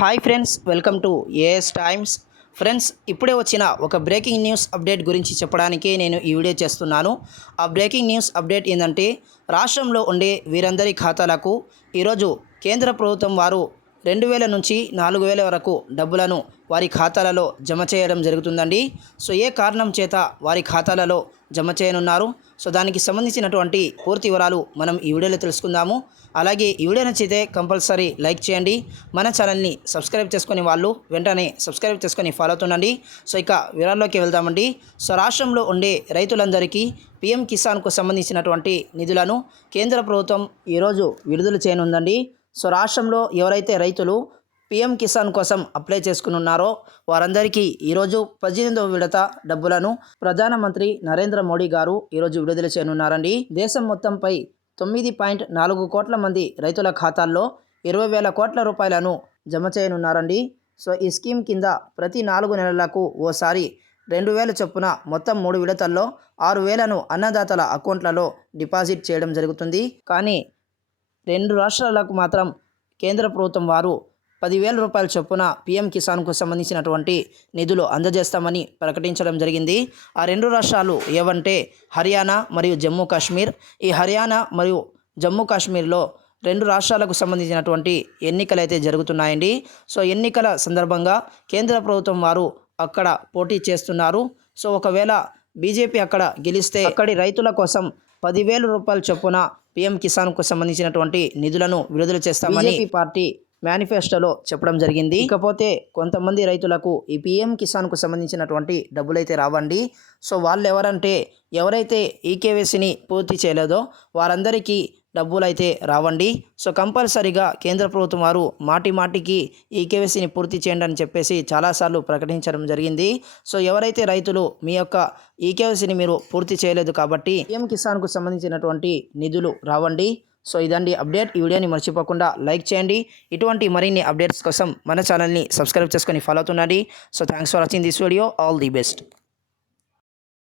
Hi friends welcome to A S times friends ఇప్పుడే వచ్చిన ఒక బ్రేకింగ్ న్యూస్ అప్డేట్ గురించి చెప్పడానికి నేను ఈ వీడియో చేస్తున్నాను. ఆ బ్రేకింగ్ న్యూస్ అప్డేట్ ఏంటంటే రాష్ట్రంలో ఉండే వీరందరి ఖాతాలకు ఈరోజు కేంద్ర ప్రభుత్వం వారు రెండు వేల నుంచి నాలుగు వేల వరకు డబ్బులను వారి ఖాతాలలో జమ చేయడం జరుగుతుందండి. సో ఏ కారణం చేత వారి ఖాతాలలో జమ చేయనున్నారు? సో దానికి సంబంధించినటువంటి పూర్తి వివరాలు మనం ఈ వీడియోలో తెలుసుకుందాము. అలాగే ఈ వీడియో నచ్చితే కంపల్సరీ లైక్ చేయండి. మన ఛానల్ని సబ్స్క్రైబ్ చేసుకునే వాళ్ళు వెంటనే సబ్స్క్రైబ్ చేసుకొని ఫాలో అవుతుండండి. సో ఇక వివరాల్లోకి వెళ్దామండి. సో రాష్ట్రంలో ఉండే రైతులందరికీ పిఎం కిసాన్కు సంబంధించినటువంటి నిధులను కేంద్ర ప్రభుత్వం ఈరోజు విడుదల చేయనుందండి. సో రాష్ట్రంలో ఎవరైతే రైతులు పిఎం కిసాన్ కోసం అప్లై చేసుకుని ఉన్నారో వారందరికీ ఈరోజు పద్దెనిమిదవ విడత డబ్బులను ప్రధానమంత్రి నరేంద్ర మోడీ గారు ఈరోజు విడుదల చేయనున్నారండి. దేశం మొత్తంపై తొమ్మిది పాయింట్ నాలుగు కోట్ల మంది రైతుల ఖాతాల్లో ఇరవై వేల కోట్ల రూపాయలను జమ చేయనున్నారండి. సో ఈ స్కీమ్ కింద ప్రతి నాలుగు నెలలకు ఓసారి రెండు వేల చొప్పున మొత్తం మూడు విడతల్లో ఆరు వేలను అన్నదాతల అకౌంట్లలో డిపాజిట్ చేయడం జరుగుతుంది. కానీ రెండు రాష్ట్రాలకు మాత్రం కేంద్ర ప్రభుత్వం వారు పదివేల రూపాయల చొప్పున పీఎం కిసాన్కు సంబంధించినటువంటి నిధులు అందజేస్తామని ప్రకటించడం జరిగింది. ఆ రెండు రాష్ట్రాలు ఏవంటే హర్యానా మరియు జమ్మూ కాశ్మీర్. ఈ హర్యానా మరియు జమ్మూ కాశ్మీర్లో రెండు రాష్ట్రాలకు సంబంధించినటువంటి ఎన్నికలు అయితే జరుగుతున్నాయండి. సో ఎన్నికల సందర్భంగా కేంద్ర ప్రభుత్వం వారు అక్కడ పోటీ చేస్తున్నారు. సో ఒకవేళ బీజేపీ అక్కడ గెలిస్తే అక్కడి రైతుల కోసం పదివేల రూపాయల చొప్పున పీఎం కిసాన్కు సంబంధించినటువంటి నిధులను విడుదల చేస్తామని పార్టీ మేనిఫెస్టోలో చెప్పడం జరిగింది. ఇకపోతే కొంతమంది రైతులకు ఈ పిఎం కిసాన్కు సంబంధించినటువంటి డబ్బులైతే రావండి. సో వాళ్ళు ఎవరంటే ఎవరైతే ఈకేవైసీని పూర్తి చేయలేదో వారందరికీ డబ్బులు అయితే రావండి. సో కంపల్సరీగా కేంద్ర ప్రభుత్వం వారు మాటి మాటికి ఈ కేవైసీని పూర్తి చేయండి అని చెప్పేసి చాలాసార్లు ప్రకటించడం జరిగింది. సో ఎవరైతే రైతులు మీ యొక్క ఈ కేవైసీని మీరు పూర్తి చేయలేదు కాబట్టి పిఎం కిసాన్కు సంబంధించినటువంటి నిధులు రావండి. సో ఇదండి అప్డేట్. ఈ వీడియోని మర్చిపోకుండా లైక్ చేయండి. ఇటువంటి మరిన్ని అప్డేట్స్ కోసం మన ఛానల్ని సబ్స్క్రైబ్ చేసుకొని follow అవుతుండండి. So thanks for watching this video. All the best.